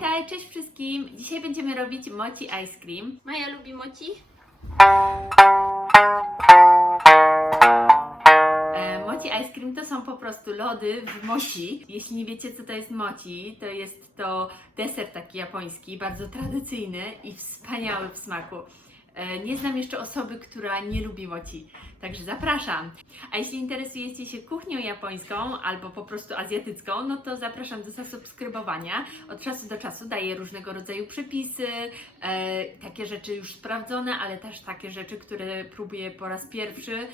Taj, cześć wszystkim! Dzisiaj będziemy robić mochi ice cream. Maja lubi moci? E, mochi ice cream to są po prostu lody w mochi. Jeśli nie wiecie co to jest mochi, to jest to deser taki japoński, bardzo tradycyjny i wspaniały w smaku. E, nie znam jeszcze osoby, która nie lubi mochi, także zapraszam. A jeśli interesujecie się kuchnią japońską albo po prostu azjatycką, no to zapraszam do zasubskrybowania. Od czasu do czasu daję różnego rodzaju przepisy, e, takie rzeczy już sprawdzone, ale też takie rzeczy, które próbuję po raz pierwszy,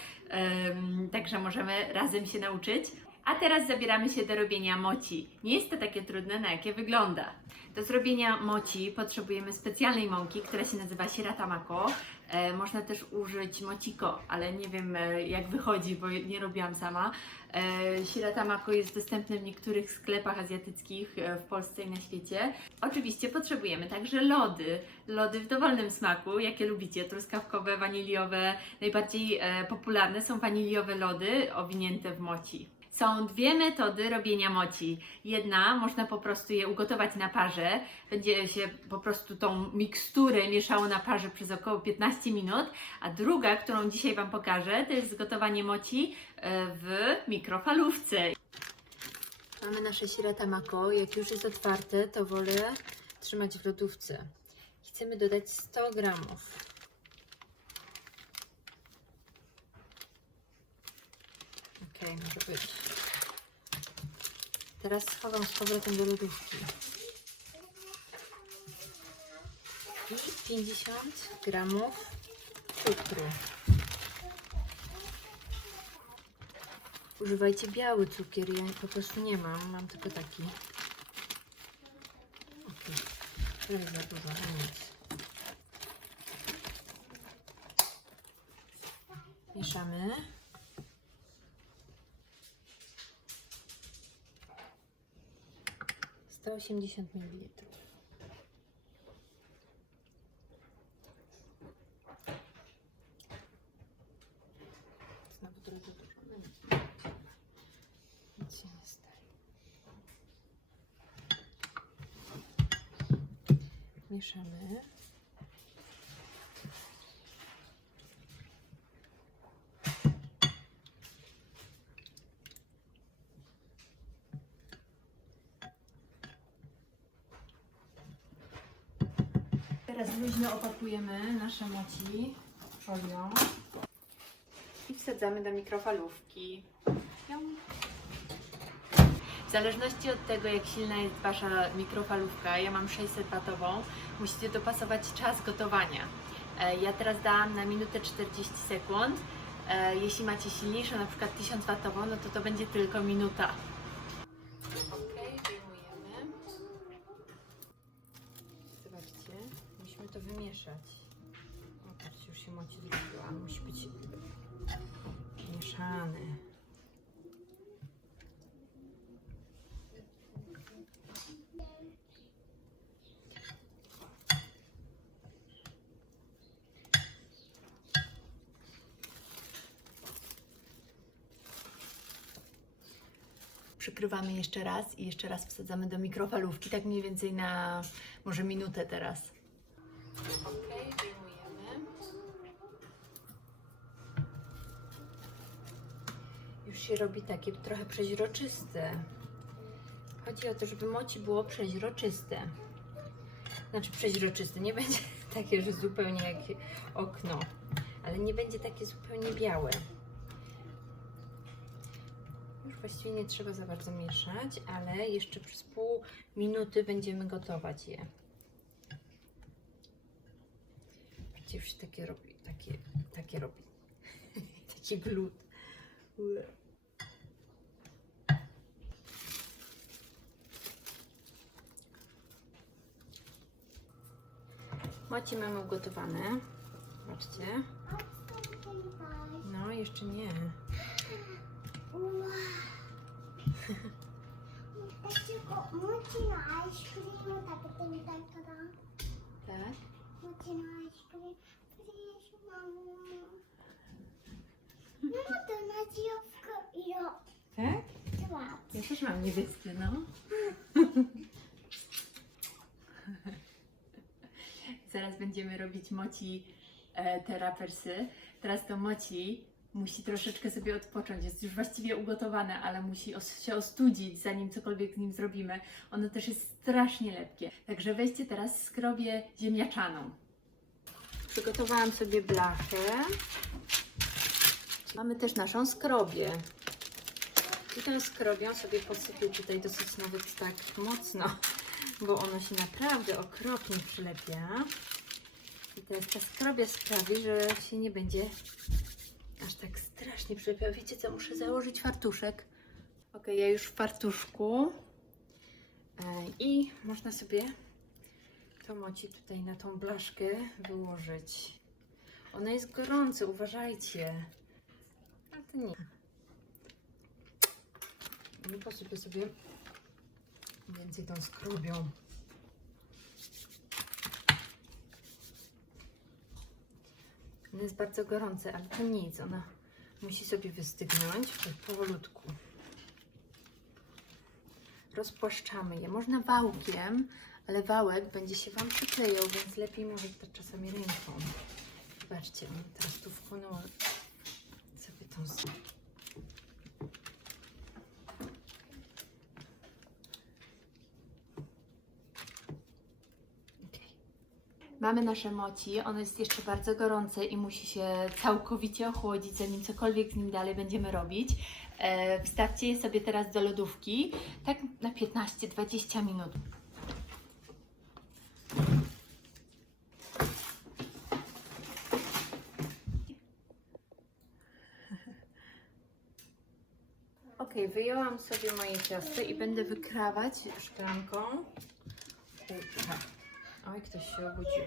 także możemy razem się nauczyć. A teraz zabieramy się do robienia mochi. Nie jest to takie trudne, na jakie wygląda. Do zrobienia mochi potrzebujemy specjalnej mąki, która się nazywa shiratamako. E, można też użyć mociko, ale nie wiem e, jak wychodzi, bo nie robiłam sama. E, shiratamako jest dostępne w niektórych sklepach azjatyckich e, w Polsce i na świecie. Oczywiście potrzebujemy także lody. Lody w dowolnym smaku, jakie lubicie, truskawkowe, waniliowe. Najbardziej e, popularne są waniliowe lody owinięte w mochi. Są dwie metody robienia mochi. Jedna, można po prostu je ugotować na parze. Będzie się po prostu tą miksturę mieszało na parze przez około 15 minut. A druga, którą dzisiaj Wam pokażę, to jest zgotowanie mochi e, w mikrofalówce. Mamy nasze shiratamako. Jak już jest otwarte, to wolę trzymać w lodówce. Chcemy dodać 100 gramów. Okej, może być. Teraz schowam z powrotem do lodówki. I 50 gramów cukru. Używajcie biały cukier, ja po prostu nie mam, mam tylko taki. Okej, trochę za dużo, no nic. Mieszamy. Sto osiemdziesiąt mililitrów. Znowu za dużo. Nic. Się nie. Mieszamy. Opakujemy nasze moci folią i wsadzamy do mikrofalówki. W zależności od tego, jak silna jest Wasza mikrofalówka, ja mam 600 watową, musicie dopasować czas gotowania. E, Ja teraz dałam na minutę 40 sekund. E, Jeśli macie silniejszą, na przykład 1000 watową, no to to będzie tylko minuta. Ok, wyjmujemy. Zobaczcie, musimy to wymieszać. O, patrzcie, już się moci zrobiła. Musi być mieszany. Przykrywamy jeszcze raz i jeszcze raz wsadzamy do mikrofalówki, tak mniej więcej na może minutę teraz. Ok, wyjmujemy. Już się robi takie trochę przeźroczyste. Chodzi o to, żeby moci było przeźroczyste. Znaczy przeźroczyste, nie będzie takie, że zupełnie jak okno, ale nie będzie takie zupełnie białe. Już właściwie nie trzeba za bardzo mieszać, ale jeszcze przez pół minuty będziemy gotować je. Patrzcie, już się takie robi, takie, takie robi. taki glut. Macie mamy ugotowane. Zobaczcie. No, jeszcze nie. Tak? Mama, to na dziobko i Tak? tak? Ja też mam niebieskie, no. teraz będziemy robić moci e, te rapersy. Teraz to moci musi troszeczkę sobie odpocząć. Jest już właściwie ugotowane, ale musi os- się ostudzić, zanim cokolwiek z nim zrobimy. Ono też jest strasznie lepkie. Także weźcie teraz skrobię ziemniaczaną. Przygotowałam sobie blachę. Mamy też naszą skrobię. I tą skrobią sobie posypię tutaj dosyć nawet tak mocno, bo ono się naprawdę okropnie przylepia. I teraz ta skrobia sprawi, że się nie będzie aż tak strasznie przylepiał. Wiecie co, muszę założyć fartuszek. Ok, ja już w fartuszku. E, I można sobie to moci tutaj na tą blaszkę wyłożyć. Ona jest gorąca, uważajcie. Ale to nie. I posypię sobie więcej tą skrobią. Ona jest bardzo gorąca, ale to nic. Ona musi sobie wystygnąć tak powolutku. Rozpłaszczamy je. Można wałkiem, ale wałek będzie się Wam przyklejał, więc lepiej może to czasami ręką. Zobaczcie, on teraz tu wchłonęła sobie tą Mamy nasze moci, ono jest jeszcze bardzo gorące i musi się całkowicie ochłodzić, zanim cokolwiek z nim dalej będziemy robić. E, wstawcie je sobie teraz do lodówki, tak na 15-20 minut. Ok, wyjęłam sobie moje ciasto i będę wykrawać szklanką. Oj, ktoś się obudził.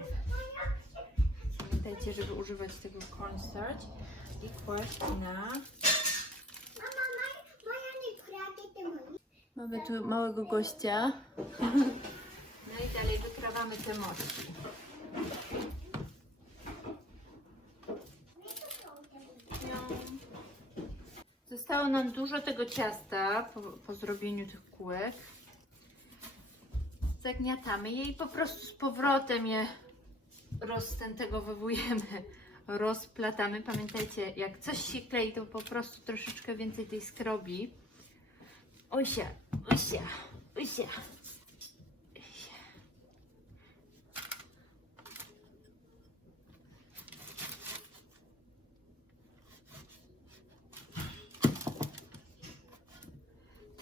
Pamiętajcie, żeby używać tego cornstarch i kłaść na... Mamy tu małego gościa. No i dalej wykrawamy te moczki. Zostało nam dużo tego ciasta po, po zrobieniu tych kółek. Zagniatamy je i po prostu z powrotem je rozstętegowujemy, rozplatamy. Pamiętajcie, jak coś się klei, to po prostu troszeczkę więcej tej skrobi. Usia, usia, usia. usia.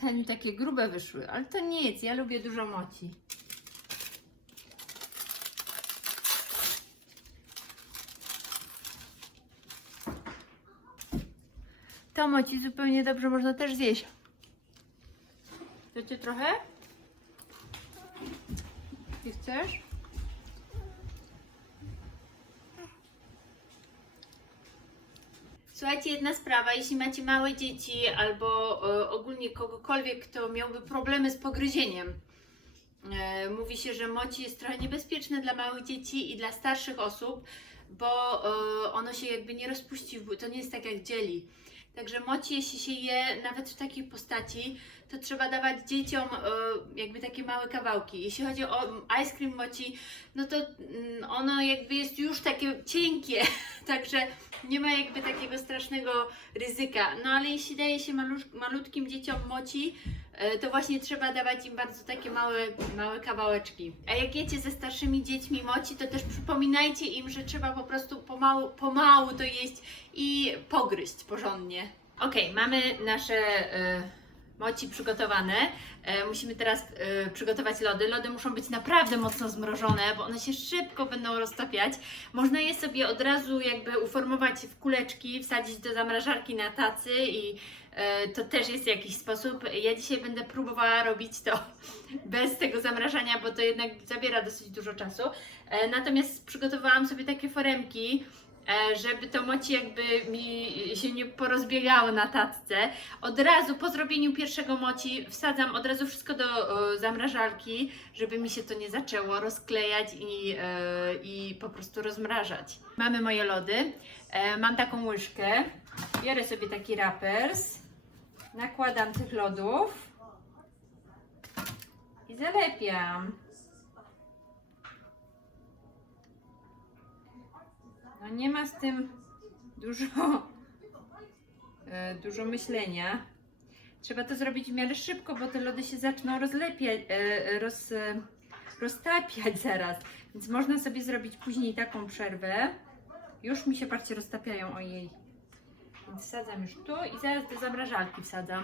Ten takie grube wyszły, ale to nic, ja lubię dużo moci. To moci zupełnie dobrze można też zjeść. Chcecie trochę? Ty chcesz? Słuchajcie, jedna sprawa, jeśli macie małe dzieci albo e, ogólnie kogokolwiek, kto miałby problemy z pogryzieniem, e, mówi się, że moci jest trochę niebezpieczne dla małych dzieci i dla starszych osób, bo e, ono się jakby nie rozpuści, to nie jest tak jak dzieli. Także moci, jeśli się je nawet w takiej postaci, to trzeba dawać dzieciom e, jakby takie małe kawałki. Jeśli chodzi o ice cream moci, no to mm, ono jakby jest już takie cienkie, także nie ma jakby takiego strasznego ryzyka. No ale jeśli daje się malutkim dzieciom moci, e, to właśnie trzeba dawać im bardzo takie małe, małe kawałeczki. A jak jecie ze starszymi dziećmi moci, to też przypominajcie im, że trzeba po prostu pomału, pomału to jeść i pogryźć porządnie. Okej, mamy nasze e, moci przygotowane. E, musimy teraz e, przygotować lody. Lody muszą być naprawdę mocno zmrożone, bo one się szybko będą roztapiać. Można je sobie od razu jakby uformować w kuleczki, wsadzić do zamrażarki na tacy i e, to też jest jakiś sposób. Ja dzisiaj będę próbowała robić to bez tego zamrażania, bo to jednak zabiera dosyć dużo czasu. Natomiast przygotowałam sobie takie foremki, żeby to moci jakby mi się nie porozbiegało na tacce. Od razu po zrobieniu pierwszego moci wsadzam od razu wszystko do e, zamrażarki, żeby mi się to nie zaczęło rozklejać i, e, i po prostu rozmrażać. Mamy moje lody. E, mam taką łyżkę. Biorę sobie taki rapers. Nakładam tych lodów i zalepiam. No nie ma z tym dużo, e, dużo myślenia. Trzeba to zrobić w miarę szybko, bo te lody się zaczną rozlepiać, e, roz, e, roztapiać zaraz. Więc można sobie zrobić później taką przerwę. Już mi się, patrzcie, roztapiają, ojej. Więc wsadzam już tu i zaraz do zamrażalki wsadzam.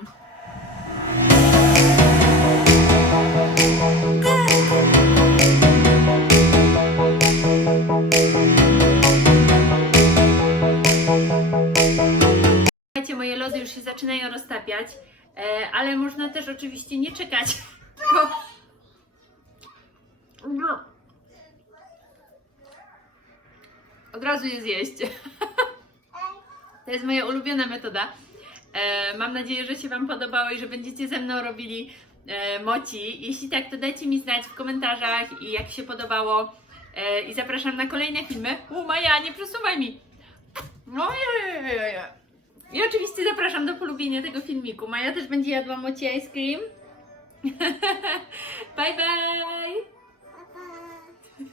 Się zaczynają roztapiać, e, ale można też oczywiście nie czekać, tylko... No. Od razu je zjeść. To jest moja ulubiona metoda. E, mam nadzieję, że się Wam podobało i że będziecie ze mną robili e, moci. Jeśli tak, to dajcie mi znać w komentarzach i jak się podobało. I zapraszam na kolejne filmy. U Maja, nie przesuwaj mi! No Ojej. I oczywiście zapraszam do polubienia tego filmiku. Maja też będzie jadła moci ice cream. bye bye!